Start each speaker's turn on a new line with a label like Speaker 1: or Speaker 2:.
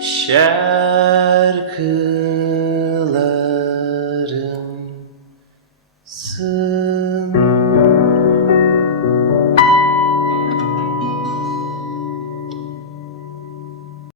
Speaker 1: şarkılarım sığ